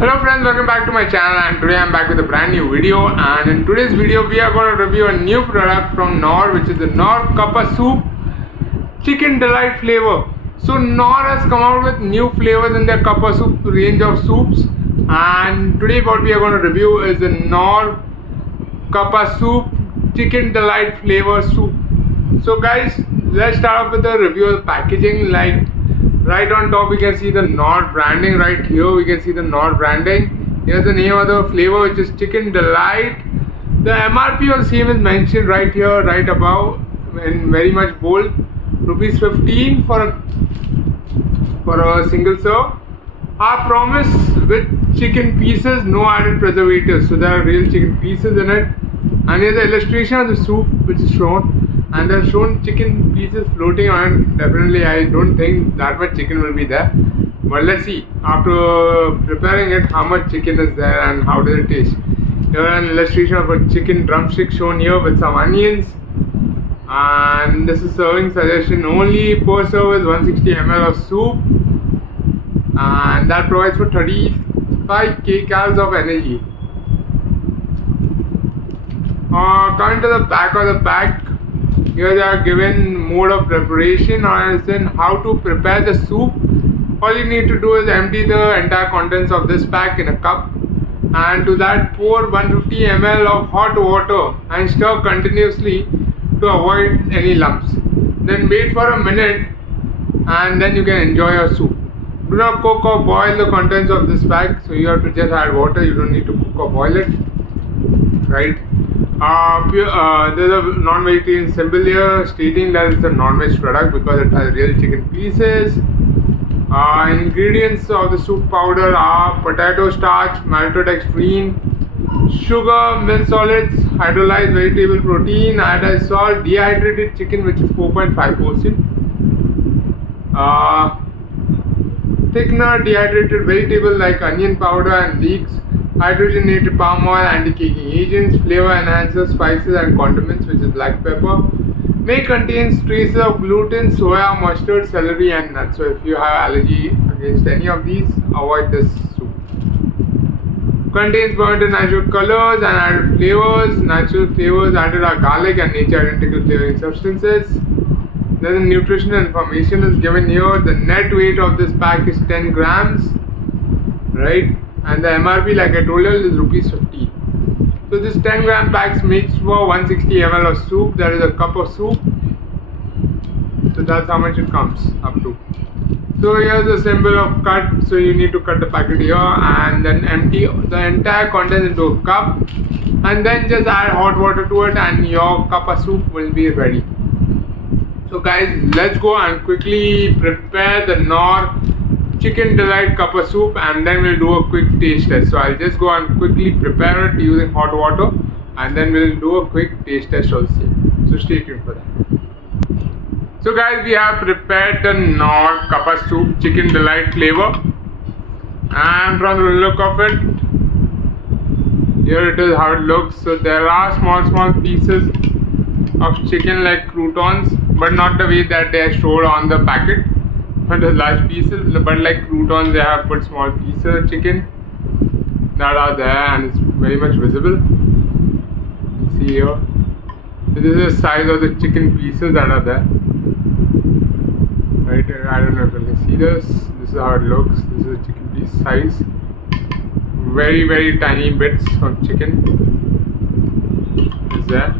Hello friends, welcome back to my channel, and today I'm back with a brand new video. And in today's video we are going to review a new product from Knorr, which is the Knorr Soup Chicken Delite flavor. So Knorr has come out with new flavors in their soup range of soups, and today what we are going to review is the Knorr Soup Chicken Delite flavor soup. So guys, let's start off with the review of the packaging. Like right on top we can see the Knorr branding. Right here we can see the Knorr branding. Here's the name of the flavor, which is Chicken Delite. The MRP on same is mentioned right here, right above, in very much bold. Rupees 15 for a single serve. Our promise with chicken pieces, no added preservatives. So there are real chicken pieces in it. And here's the illustration of the soup which is shown. And they've shown chicken pieces floating on it. Definitely I don't think that much chicken will be there, but let's see after preparing it how much chicken is there and how does it taste. Here an illustration of a chicken drumstick shown here with some onions, and this is serving suggestion. Only per serve is 160 ml of soup, and that provides for 35 kcal of energy. Coming to the back of the pack, here they are given mode of preparation, or as in how to prepare the soup. All you need to do is empty the entire contents of this pack in a cup, and to that pour 150 ml of hot water and stir continuously to avoid any lumps. Then wait for a minute and then you can enjoy your soup. Do not cook or boil the contents of this pack, so you have to just add water. You don't need to cook or boil it, right? There's a non-vegetarian symbol here stating that it's a non-veg product because it has real chicken pieces. Ingredients of the soup powder are potato starch, malted extreme, sugar, milk solids, hydrolyzed vegetable protein, iodized salt, dehydrated chicken which is 4.5%, thickener, dehydrated vegetable like onion powder and leeks, hydrogenated palm oil, anti-caking agents, flavor enhancers, spices and condiments which is black pepper. May contains traces of gluten, soya, mustard, celery and nuts. So if you have allergy against any of these, avoid this soup. Contains burnt and natural colors and added flavors. Natural flavors added are garlic and nature identical flavoring substances. Then the nutritional information is given here. The net weight of this pack is 10 grams, right? And the MRP, like I told you, is rupees 15. So this 10 gram packs makes for 160 ml of soup. There is a cup of soup. So that's how much it comes up to. So here's the symbol of cut. So you need to cut the packet here and then empty the entire contents into a cup, and then just add hot water to it and your cup of soup will be ready. So guys, let's go and quickly prepare the Knorr Chicken Delite soup, and then we'll do a quick taste test. So I'll just go and quickly prepare it using hot water, and then we'll do a quick taste test also. So stay tuned for that. So guys, we have prepared the Knorr soup Chicken Delite flavor, and from the look of it, here it is how it looks. So there are small pieces of chicken like croutons, but not the way that they are showed on the packet. But the large pieces, but like croutons, they have put small pieces of chicken that are there, and it's very much visible. See here, this is the size of the chicken pieces that are there. Right, I don't know if you can see this. This is how it looks. This is a chicken piece size. Very tiny bits of chicken is there.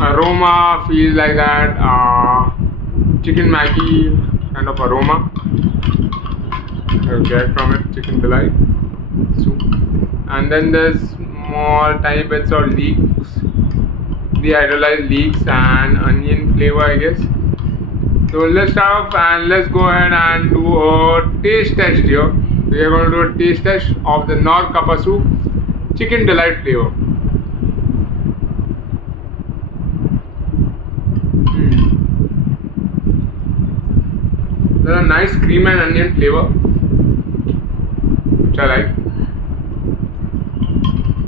Aroma feels like that. Chicken Maggi kind of aroma you get from it. Chicken Delite soup. And then there's small tiny bits of leeks, dehydrolyzed leeks and onion flavor, I guess. So let's start off and let's go ahead and do a taste test here. We are going to do a taste test of the Knorr soup Chicken Delite flavor. There's a nice cream and onion flavor, which I like.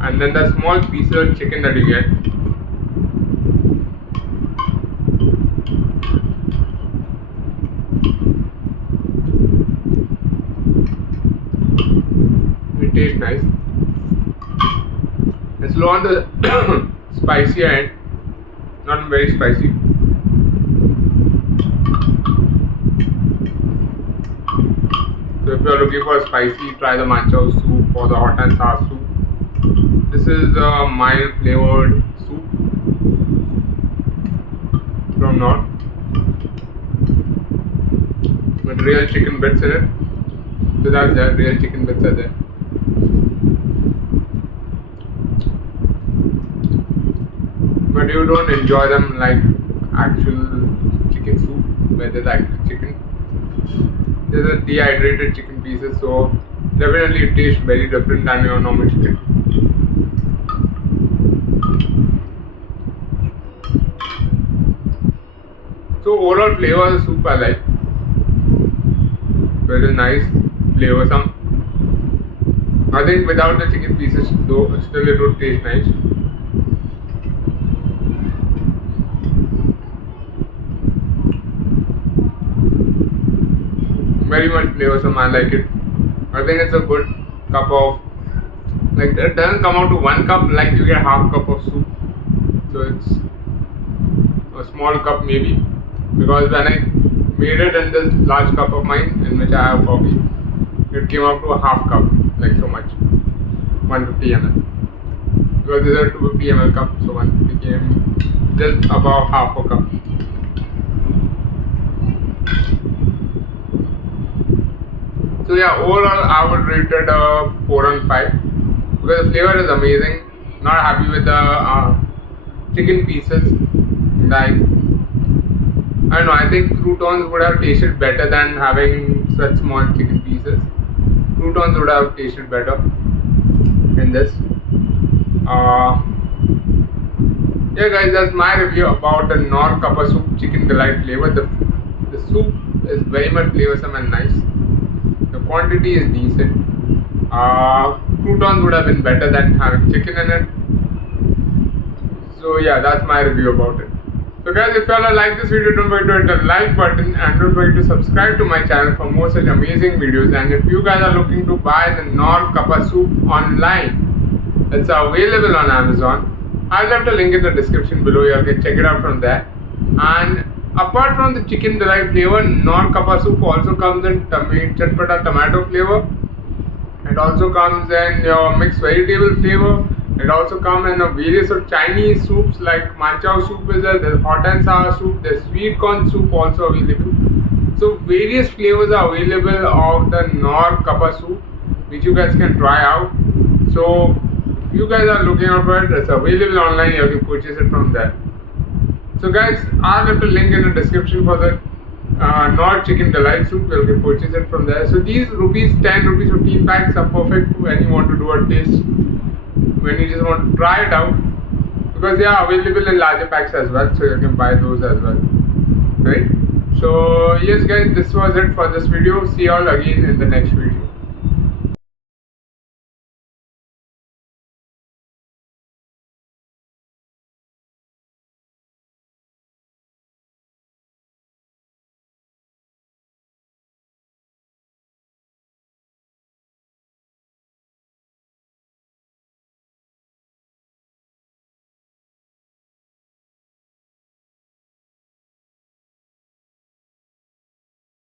And then the small pieces of chicken that you get. low on the spicier end, not very spicy. So if you are looking for spicy, try the manchow soup or the hot and sour soup. This is a mild flavored soup from Knorr with real chicken bits in it. So that's there, real chicken bits are there. But you don't enjoy them like actual chicken soup where there's actual chicken. There's a dehydrated chicken pieces, so definitely it tastes very different than your normal chicken. So overall flavor of the soup I like. Very nice, flavorsome. I think without the chicken pieces though still it would taste nice. Very much flavorsome, I like it. I think it's a good cup of, like it doesn't come out to 1 cup, like you get half cup of soup. So it's a small cup maybe, because when I made it in this large cup of mine in which I have coffee, it came out to a half cup, like so much, 150 ml. Because these are 250 ml cup, so 150 came just about half a cup. So yeah, overall I would rate it a 4 on 5 because the flavor is amazing. Not happy with the chicken pieces. Like, I don't know, I think croutons would have tasted better than having such small chicken pieces. Croutons would have tasted better in this. Yeah guys, that's my review about the Knorr Kappa Soup Chicken Delite flavor. The soup is very much flavorsome and nice. The quantity is decent. Croutons would have been better than having chicken in it. So yeah, that's my review about it. So guys, if you all like this video, don't forget to hit the like button and don't forget to subscribe to my channel for more such amazing videos. And if you guys are looking to buy the Knorr Kappa Soup online, it's available on Amazon. I'll left a link in the description below. You all can check it out from there. And apart from the chicken delight flavor, Knorr Kappa Soup also comes in chatpata tomato flavor. It also comes in your mixed vegetable flavor. It also comes in a various of Chinese soups like manchow soup is there. There's hot and sour soup. There's sweet corn soup also available. So various flavors are available of the Knorr Kappa Soup, which you guys can try out. So if you guys are looking out for it, it's available online. You can purchase it from there. So guys, I'll have a link in the description for the Knorr Chicken Delite Soup. You can purchase it from there. So these rupees 10, rupees 15 packs are perfect when you want to do a taste, when you just want to try it out, because they are available in larger packs as well, so you can buy those as well, right? So yes guys, this was it for this video. See you all again in the next video.